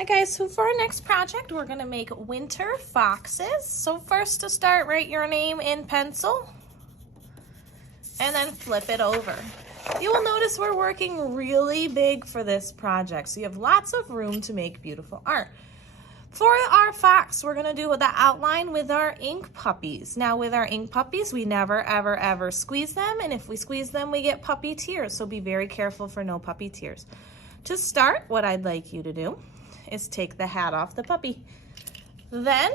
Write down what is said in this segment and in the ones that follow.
Hi guys, so for our next project, we're gonna make winter foxes. So first to start, write your name in pencil and then flip it over. You will notice we're working really big for this project, so you have lots of room to make beautiful art. For our fox, we're gonna do the outline with our ink puppies. Now with our ink puppies, we never, ever squeeze them, and if we squeeze them, we get puppy tears, so be very careful for no puppy tears. To start, what I'd like you to do is take the hat off the puppy. Then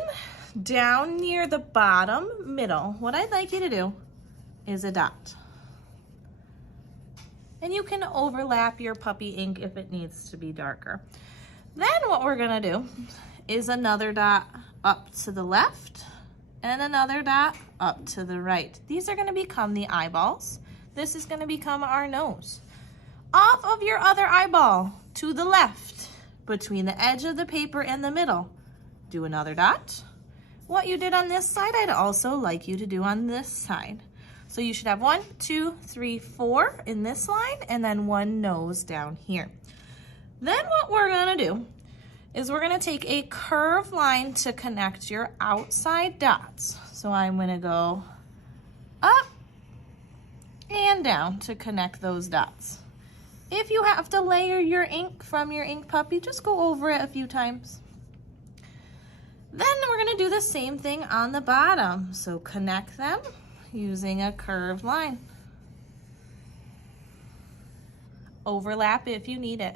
down near the bottom middle, what I'd like you to do is a dot. And you can overlap your puppy ink if it needs to be darker. Then what we're gonna do is another dot up to the left and another dot up to the right. These are gonna become the eyeballs. This is gonna become our nose. Off of your other eyeball to the left, between the edge of the paper and the middle, do another dot. What you did on this side, I'd also like you to do on this side. So you should have 1, 2, 3, 4 in this line, and then one nose down here. Then what we're gonna do is we're gonna take a curved line to connect your outside dots. So I'm gonna go up and down to connect those dots. If you have to layer your ink from your ink puppy, just go over it a few times. Then we're gonna do the same thing on the bottom. So connect them using a curved line. Overlap if you need it.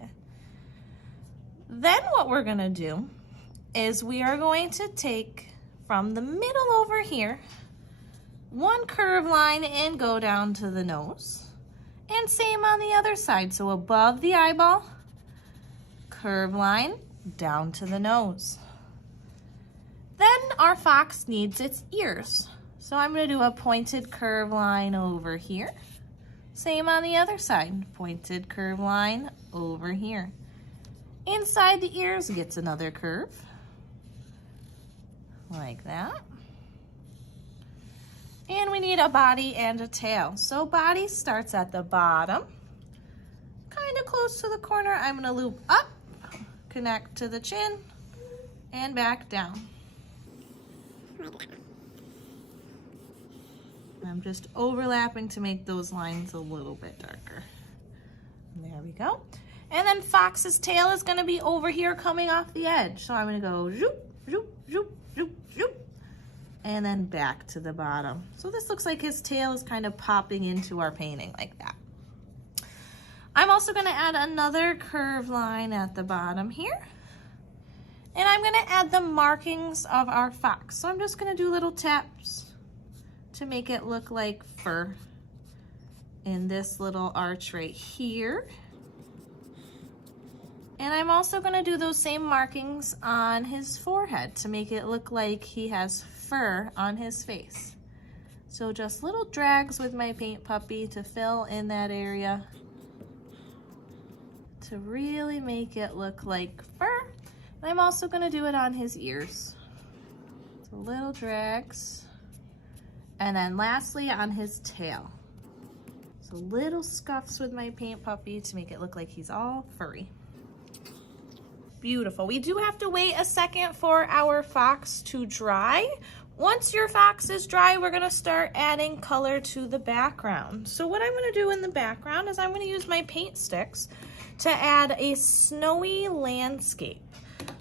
Then what we're gonna do is we are going to take from the middle over here, one curved line and go down to the nose. And same on the other side. So above the eyeball, curved line down to the nose. Then our fox needs its ears. So I'm going to do a pointed curved line over here. Same on the other side, pointed curved line over here. Inside the ears gets another curve, like that. And we need a body and a tail. So body starts at the bottom, kind of close to the corner. I'm gonna loop up, connect to the chin, and back down. I'm just overlapping to make those lines a little bit darker. There we go. And then fox's tail is gonna be over here coming off the edge. So I'm gonna go zoop, zoop, zoop, zoop, zoop, and then back to the bottom. So this looks like his tail is kind of popping into our painting like that. I'm also gonna add another curved line at the bottom here. And I'm gonna add the markings of our fox. So I'm just gonna do little taps to make it look like fur in this little arch right here. And I'm also gonna do those same markings on his forehead to make it look like he has fur on his face. So just little drags with my paint puppy to fill in that area to really make it look like fur. And I'm also gonna do it on his ears. So little drags. And then lastly on his tail. So little scuffs with my paint puppy to make it look like he's all furry. Beautiful. We do have to wait a second for our fox to dry. Once your fox is dry, we're gonna start adding color to the background. So what I'm gonna do in the background is I'm gonna use my paint sticks to add a snowy landscape.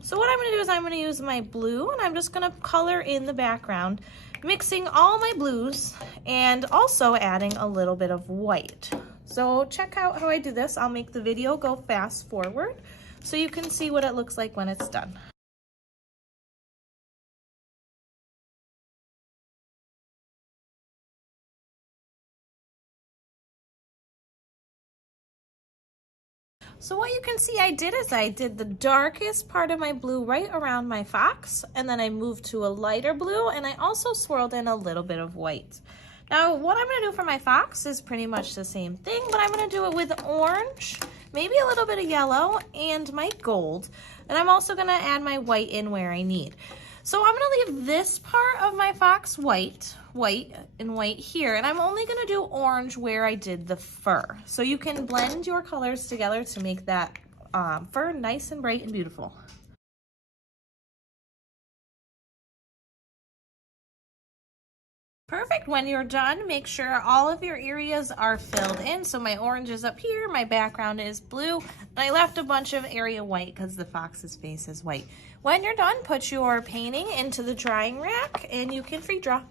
So what I'm gonna do is I'm gonna use my blue and I'm just gonna color in the background, mixing all my blues and also adding a little bit of white. So check out how I do this. I'll make the video go fast forward so you can see what it looks like when it's done. So what you can see I did is I did the darkest part of my blue right around my fox, and then I moved to a lighter blue, and I also swirled in a little bit of white. Now what I'm gonna do for my fox is pretty much the same thing, but I'm gonna do it with orange, maybe a little bit of yellow, and my gold. And I'm also gonna add my white in where I need. So I'm gonna leave this part of my fox white here, and I'm only gonna do orange where I did the fur. So you can blend your colors together to make that fur nice and bright and beautiful. Perfect. When you're done, make sure all of your areas are filled in. So my orange is up here, my background is blue, and I left a bunch of area white because the fox's face is white. When you're done, put your painting into the drying rack and you can free draw.